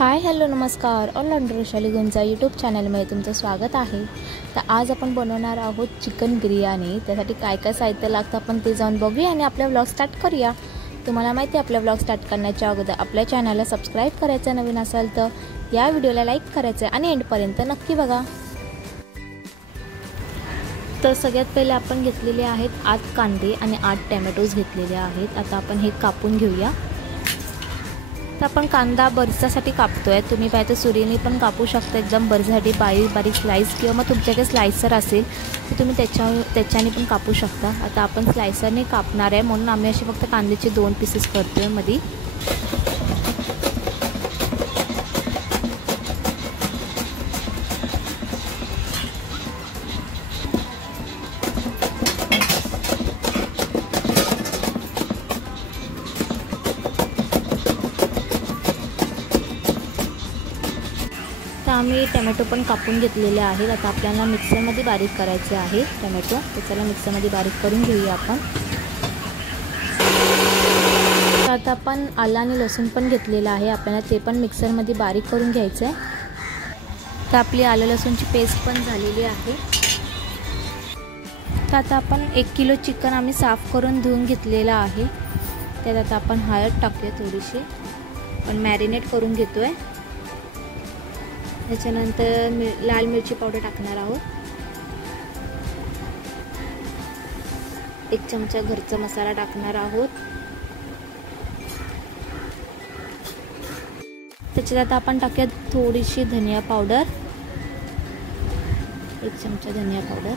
Hi hello नमस्कार. All-rounder Vaishali गुंजा YouTube चॅनलमध्ये तुमचं स्वागत आहे. तर आज आपण बनवणार आहोत चिकन बिर्याणी. त्यासाठी काय काय साहित्य लागतं आपण ते जाऊन बघूया आणि आपला व्लॉग स्टार्ट करूया. तुम्हाला माहिती आहे, आपला व्लॉग स्टार्ट करण्याच्या अगोदर आपल्या चॅनलला सबस्क्राईब करायचं, नवीन असेल तर या व्हिडिओला लाईक करायचं आणि एंडपर्यंत नक्की बघा. तर सगळ्यात पहिले आपण घेतलेले आहेत 8 कांदे आणि 8 टोमॅटोज घेतलेले आहेत. आता आपण हे कापून घेऊया. तर आपण कांदा बरीचसाठी कापतोय. तुम्ही पाहिजे सुरीने पण कापू शकता, एकदम बरीचसाठी बारीक बारीक स्लाइस, किंवा मग तुमच्याकडे स्लायसर असेल तर तुम्ही त्याच्याने पण कापू शकता. आता आपण स्लायसरने कापणार आहे, म्हणून आम्ही असे फक्त कांद्याचे 2 पीसेस करतोय मध्ये. आम्ही टोमॅटो पण कापून घेतलेले आहेत. आता आपल्याला मिक्सरमध्ये बारीक करायचे आहे टोमॅटो. तर चला मिक्सरमध्ये बारीक करून घेऊया आपण. तर आता आपण आलं आणि लसूण पण घेतलेलं आहे, आपल्याला ते पण मिक्सरमध्ये बारीक करून घ्यायचं आहे. तर आपली आलं लसूणची पेस्ट पण झालेली आहे. तर आता आपण 1 किलो चिकन आम्ही साफ करून धुवून घेतलेलं आहे. त्यात आता आपण हळद टाकूया थोडीशी, पण मॅरिनेट करून घेतोय. त्याच्यानंतर लाल मिरची पावडर टाकणार आहोत. 1 चमचा घरचा मसाला टाकणार आहोत. त्याच्यात आता आपण टाकूया थोडीशी धनिया पावडर, 1 चमचा धनिया पावडर.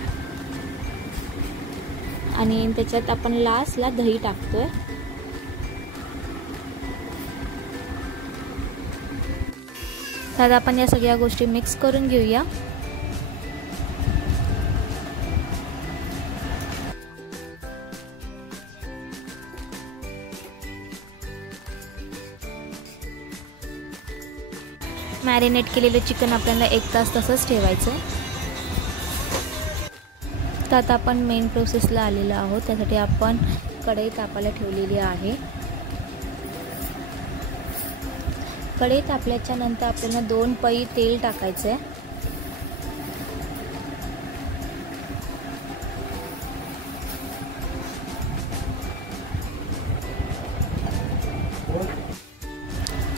आणि त्याच्यात आपण लास्टला दही टाकतोय. तर आपण या सगळ्या गोष्टी मिक्स करून घेऊया. मॅरिनेट केलेले चिकन आपल्याला 1 तास तसंच ठेवायचं. तर आता आपण मेन प्रोसेसला आलेलो आहोत. त्यासाठी आपण कढई तापायला ठेवलेली आहे. कढई तापल्याच्या नंतर आपल्याला 2 पळी तेल टाकायचं आहे.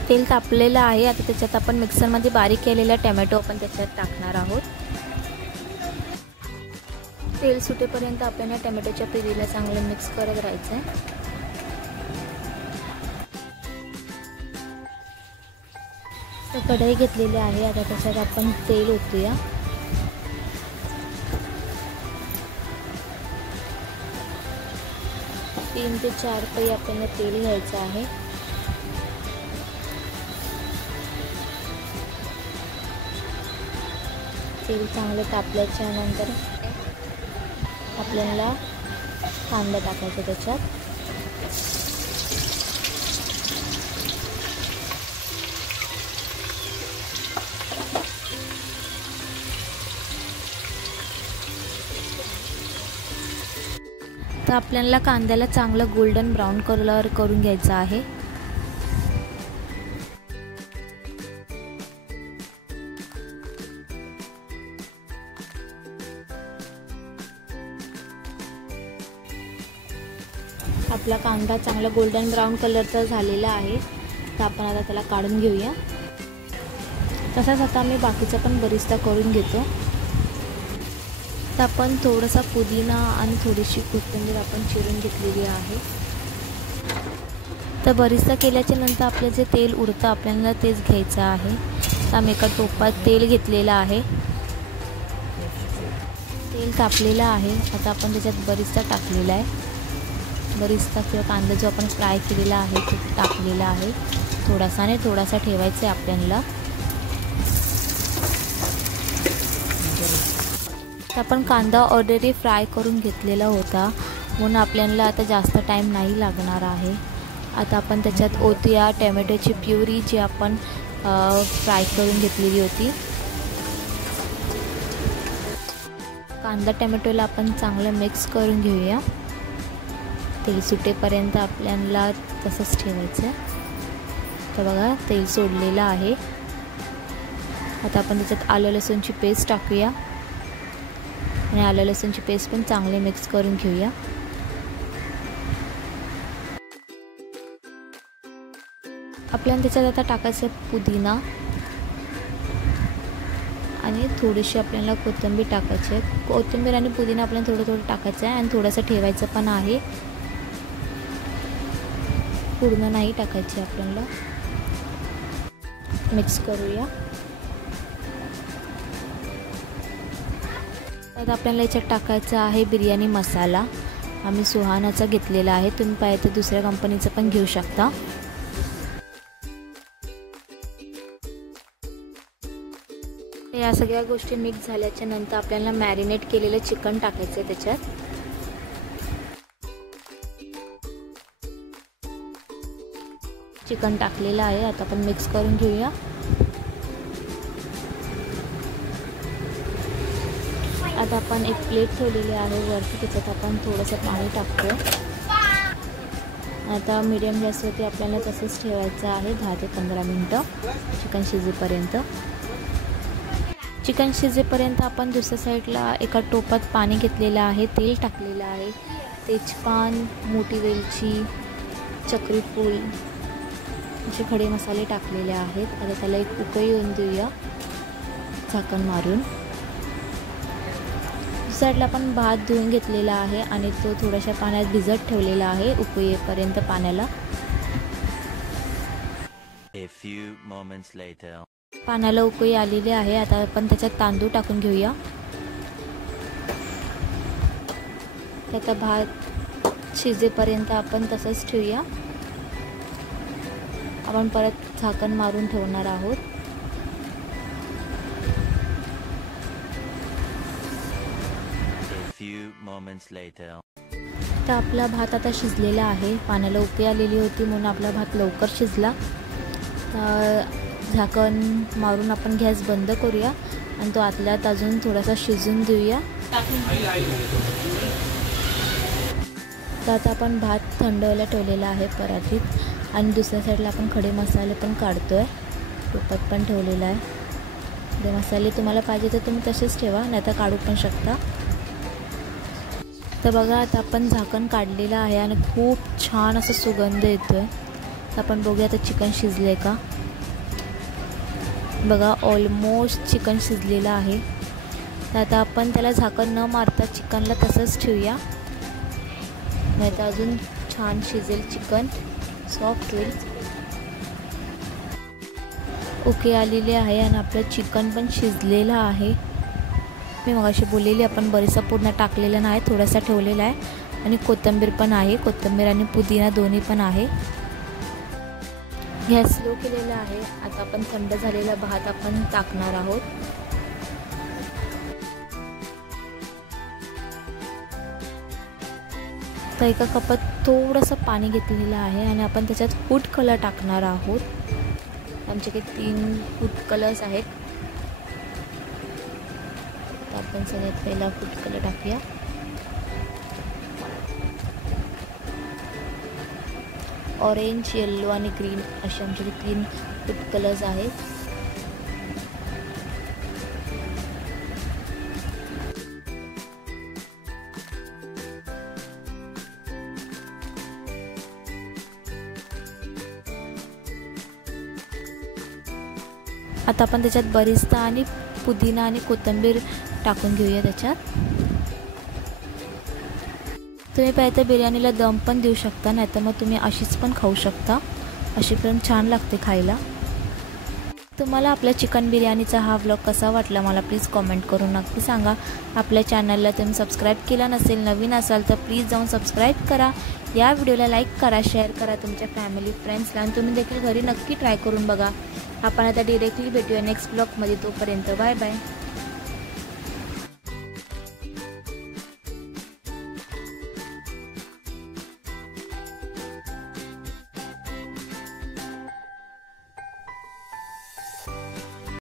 तेल तापलेलं आहे. आता त्याच्यात आपण मिक्सरमध्ये बारीक केलेला टोमॅटो आपण त्याच्यात टाकणार आहोत. तेल सुटेपर्यंत आपल्याला टोमॅटोच्या प्युरीला चांगलं मिक्स करत राहायचं आहे. कढई घेतलेली आहे. आता त्याच्यात आपण तेल ओतूया. तीन ते 4 पळी आपल्याला तेल घ्यायचं आहे. तेल चांगलं तापल्याच्या नंतर आपल्याला कांदा टाकायचा त्याच्यात. तर आपल्याला कांद्याला चांगलं गोल्डन ब्राऊन कलर करून घ्यायचा आहे. आपला कांदा चांगला गोल्डन ब्राऊन कलरचा झालेला आहे. तर आपण आता त्याला काढून घेऊया. तसाच आता मी बाकीचा पण बरिस्ता करून घेतो. तर आपण थोडासा पुदिना आणि थोडीशी कोथिंबीर आपण चिरून घेतलेली आहे. तर बरिस्ता केल्याच्या नंतर आपलं जे तेल उरतं आपल्याला तेच घ्यायचं आहे. तर आम्ही एका टोपात तेल घेतलेलं आहे. तेल तापलेलं आहे. आता आपण त्याच्यात बरिस्ता टाकलेला आहे. बरिस्ता किंवा कांदा जो आपण फ्राय केलेला आहे तो टाकलेला आहे. थोडासा ठेवायचा आहे आपल्याला. आपण कांदा ऑलरेडी फ्राय करून घेतलेला होता, म्हणून आपल्याला आता जास्त टाईम नाही लागणार आहे. आता आपण त्याच्यात ओतूया टोमॅटोची प्युरी जी आपण फ्राय करून घेतलेली होती. कांदा टोमॅटोला आपण चांगलं मिक्स करून घेऊया. तेल सुटेपर्यंत आपल्याला तसंच ठेवायचं. तर बघा तेल सोडलेलं आहे. आता आपण त्याच्यात आलं लसूणची पेस्ट टाकूया आणि आलं लसूणची पेस्ट पण चांगले मिक्स करून घेऊया. आपल्याला त्याच्यात आता टाकायचं पुदिना आणि थोडीशी आपल्याला कोथिंबीर टाकायची आहे. कोथिंबीर आणि पुदिना आपल्याला थोडं थोडं टाकायचं आहे आणि थोडंसं ठेवायचं पण आहे, पूर्ण नाही टाकायची. आपल्याला मिक्स करूया. आता आपल्याला याच्यात टाकायचा आहे बिर्याणी मसाला. आम्ही सुहानाचा घेतलेला आहे, तुम्ही पाहिजे तर दुसऱ्या कंपनीचा पण घेऊ शकता. या सगळ्या गोष्टी मिक्स झाल्याच्या नंतर आपल्याला मॅरिनेट केलेलं चिकन टाकायचं आहे त्याच्यात. चिकन टाकलेलं आहे. आता आपण मिक्स करून घेऊया. आता आपण एक प्लेट ठेवलेली आहे वरती, त्याच्यात आपण थोडंसं पाणी टाकतो. आता मीडियम गॅसवरती आपल्याला तसंच ठेवायचं आहे 10 ते 15 मिनटं चिकन शिजेपर्यंत. चिकन शिजेपर्यंत आपण दुसऱ्या साईडला एका टोपात पाणी घेतलेलं आहे, तेल टाकलेलं आहे, तेजपान, मोठी वेलची, चक्रीफूल असे खडे मसाले टाकलेले आहेत. आता त्याला एक उकळी येऊन देऊया झाकण मारून. साईडला आपण भात धुवून घेतलेला आहे आणि तो थोड्याशा पाण्यात भिजत ठेवलेला आहे उकळी येईपर्यंत पाण्याला. पाण्याला उकळी आलेली आहे. आता आपण त्याच्यात तांदूळ टाकून घेऊया. आता भात शिजेपर्यंत आपण तसंच ठेवूया. आपण परत झाकण मारून ठेवणार आहोत. तर आपला भात आता शिजलेला आहे. पाण्याला उकळी आलेली होती म्हणून आपला भात लवकर शिजला. झाकण मारून आपण गॅस बंद करूया आणि तो आतल्यात अजून थोडासा शिजून देऊया. तर आता आपण भात थंड व्हायला ठेवलेला आहे परातीत आणि दुसऱ्या साईडला आपण खडे मसाले पण काढतोय. टोपात पण ठेवलेला आहे. ते मसाले तुम्हाला पाहिजे तर तुम्ही तसेच ठेवा, नाही तर काढू पण शकता. तर बघा आता आपण झाकण काढलेलं आहे आणि खूप छान असा सुगंध येतोय. तर आपण बघूया आता चिकन शिजले का. बघा ऑलमोस्ट चिकन शिजलेलं आहे. तर आता आपण त्याला झाकण न मारता चिकनला तसंच ठेवूया, नाही तर अजून छान शिजेल चिकन, सॉफ्ट होईल. ओके आलेले आहे आणि आपलं चिकन पण शिजलेलं आहे. मी मगाशी बोललेली आपण बरीचसा पूर्ण टाकलेला नाही, थोडासा ठेवलेला आहे आणि कोथिंबीर पण आहे. कोथिंबीर आणि पुदिना दोन्ही पण आहे. गॅस स्लो केलेला आहे. आता आपण थंड झालेला भात आपण टाकणार आहोत. तर एका कपात थोडंसं पाणी घेतलेलं आहे आणि आपण त्याच्यात फूड कलर टाकणार आहोत. आमच्याकडे 3 फूड कलर्स आहेत. तर आपण सगळ्यात पहिला फूड कलर टाकूया. ऑरेंज, येल्लो आणि ग्रीन असे आमच्याकडे 3 फूड कलर्स आहेत. आता आपण त्याच्यात बरिस्ता आणि पुदिना आणि कोथिंबीर टाकून घेऊया त्याच्यात. तुम्ही पाहिजे तर बिर्याणीला दम पण देऊ शकता, नाहीतर मग तुम्ही अशीच पण खाऊ शकता. अशी पण छान लागते खायला. तुम्हाला आपल्या चिकन बिर्याणीचा हा व्लॉग कसा वाटला मला प्लीज कॉमेंट करून नक्की सांगा. आपल्या चॅनलला तुम्ही सबस्क्राईब केला नसेल, नवीन असाल तर प्लीज जाऊन सबस्क्राईब करा. या व्हिडिओला लाईक करा, शेअर करा तुमच्या फॅमिली फ्रेंड्सला आणि तुम्ही देखील घरी नक्की ट्राय करून बघा. आपण आता डिरेक्टली भेटूया नेक्स्ट ब्लॉगमध्ये. तोपर्यंत बाय बाय.